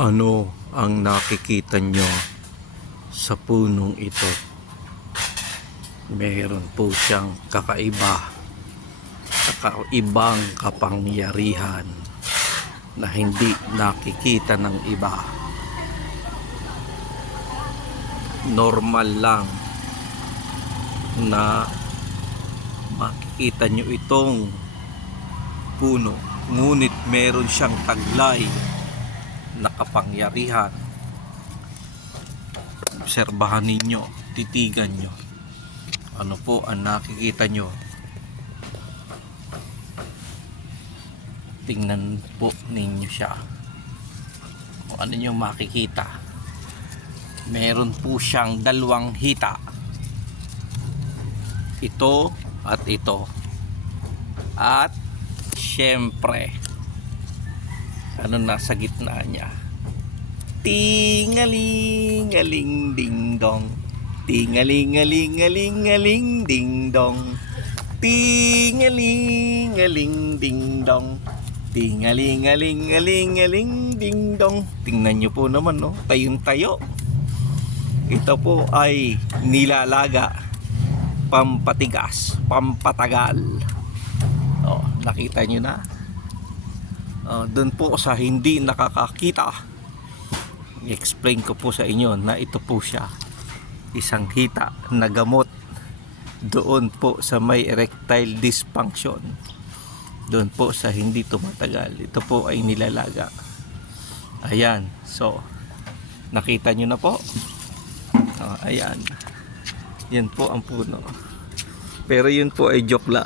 Ano ang nakikita nyo sa punong ito? Meron po siyang kakaibang kapangyarihan na hindi nakikita ng iba. Normal lang na makikita nyo itong puno, ngunit meron siyang taglay na kapangyarihan. Obserbahan ninyo, titigan nyo. Ano po ang nakikita nyo? Tingnan po ninyo siya. Kung ano nyo makikita. Meron po siyang dalawang hita. Ito at ito. At syempre, ano nasa gitna niya? Tingaling-aling ding-dong. Tingaling-aling-aling-aling ding-dong. Tingaling-aling ding-dong. Tingaling-aling-aling-aling ding-dong. Tingnan nyo po naman, no? Tayong-tayo. Ito po ay nilalaga, pampatigas, pampatagal. Oh, nakita nyo na? Doon po sa hindi nakakakita, i-explain ko po sa inyo na ito po siya, isang hita na gamot doon po sa may erectile dysfunction, doon po sa hindi tumatagal. Ito po ay nilalaga. Ayan, so nakita nyo na po. Ayan, yan po ang puno, pero yun po ay joke lang.